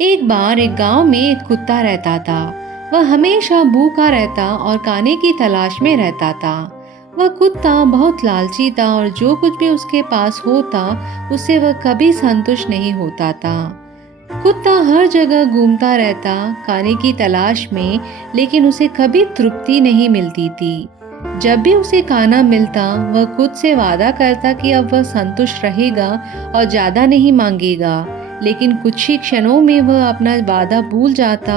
एक बार एक गांव में एक कुत्ता रहता था। वह हमेशा भूखा रहता और खाने की तलाश में रहता था। वह कुत्ता बहुत लालची था और जो कुछ भी उसके पास होता उससे वह कभी संतुष्ट नहीं होता था। कुत्ता हर जगह घूमता रहता खाने की तलाश में, लेकिन उसे कभी तृप्ति नहीं मिलती थी। जब भी उसे खाना मिलता वह खुद से वादा करता कि अब वह संतुष्ट रहेगा और ज्यादा नहीं मांगेगा, लेकिन कुछ ही क्षणों में वह अपना वादा भूल जाता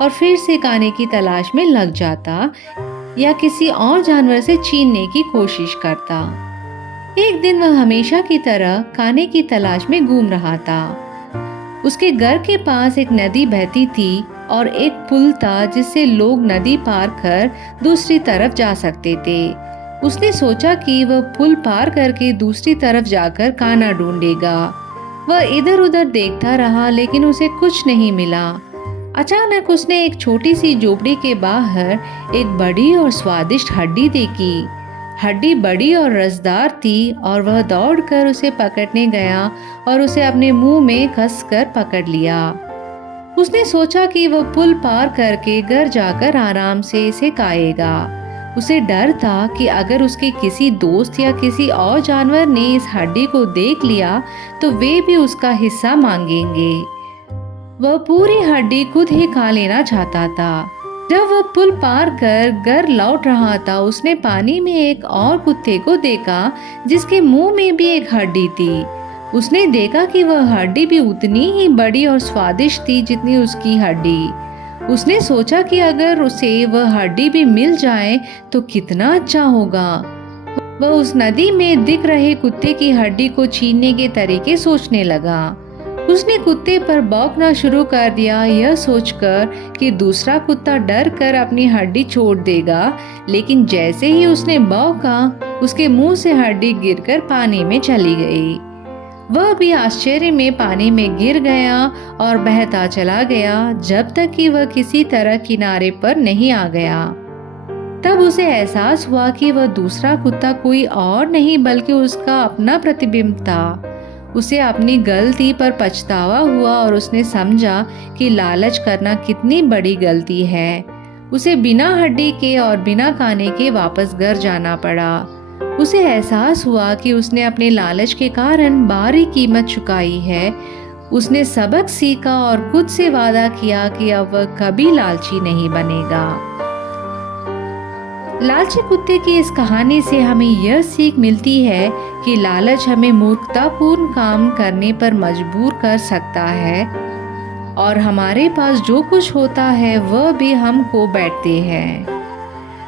और फिर से खाने की तलाश में लग जाता या किसी और जानवर से छीनने की कोशिश करता। एक दिन वह हमेशा की तरह खाने की तलाश में घूम रहा था। उसके घर के पास एक नदी बहती थी और एक पुल था जिससे लोग नदी पार कर दूसरी तरफ जा सकते थे। उसने सोचा कि वह पुल पार करके दूसरी तरफ जाकर खाना ढूंढेगा। वह इधर उधर देखता रहा लेकिन उसे कुछ नहीं मिला। अचानक उसने एक छोटी सी झोपड़ी के बाहर एक बड़ी और स्वादिष्ट हड्डी देखी। हड्डी बड़ी और रसदार थी और वह दौड़कर उसे पकड़ने गया और उसे अपने मुंह में कसकर पकड़ लिया। उसने सोचा कि वह पुल पार करके घर जाकर आराम से इसे खाएगा। उसे डर था कि अगर उसके किसी दोस्त या किसी और जानवर ने इस हड्डी को देख लिया तो वे भी उसका हिस्सा मांगेंगे। वह पूरी हड्डी खुद ही खा लेना चाहता था। जब वह पुल पार कर घर लौट रहा था उसने पानी में एक और कुत्ते को देखा जिसके मुंह में भी एक हड्डी थी। उसने देखा कि वह हड्डी भी उतनी ही बड़ी और स्वादिष्ट थी जितनी उसकी हड्डी। उसने सोचा कि अगर उसे वह हड्डी भी मिल जाए तो कितना अच्छा होगा। वह उस नदी में दिख रहे कुत्ते की हड्डी को छीनने के तरीके सोचने लगा। उसने कुत्ते पर भौंकना शुरू कर दिया, यह सोचकर कि दूसरा कुत्ता डर कर अपनी हड्डी छोड़ देगा, लेकिन जैसे ही उसने भौंका उसके मुंह से हड्डी गिरकर पानी में चली गई। वह भी आश्चर्य में पानी में गिर गया और बहता चला गया जब तक कि वह किसी तरह किनारे पर नहीं आ गया। तब उसे एहसास हुआ कि वह दूसरा कुत्ता कोई और नहीं बल्कि उसका अपना प्रतिबिंब था। उसे अपनी गलती पर पछतावा हुआ और उसने समझा कि लालच करना कितनी बड़ी गलती है। उसे बिना हड्डी के और बिना खाने के वापस घर जाना पड़ा। उसे एहसास हुआ कि उसने अपने लालच के कारण भारी कीमत चुकाई है। उसने सबक सीखा और खुद से वादा किया कि अब वह कभी लालची नहीं बनेगा। लालची कुत्ते की इस कहानी से हमें यह सीख मिलती है कि लालच हमें मूर्खतापूर्ण काम करने पर मजबूर कर सकता है और हमारे पास जो कुछ होता है वह भी हम खो बैठते हैं।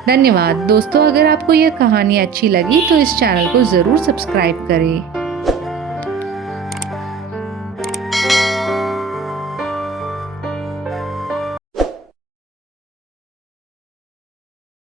धन्यवाद दोस्तों, अगर आपको यह कहानी अच्छी लगी तो इस चैनल को ज़रूर सब्सक्राइब करें।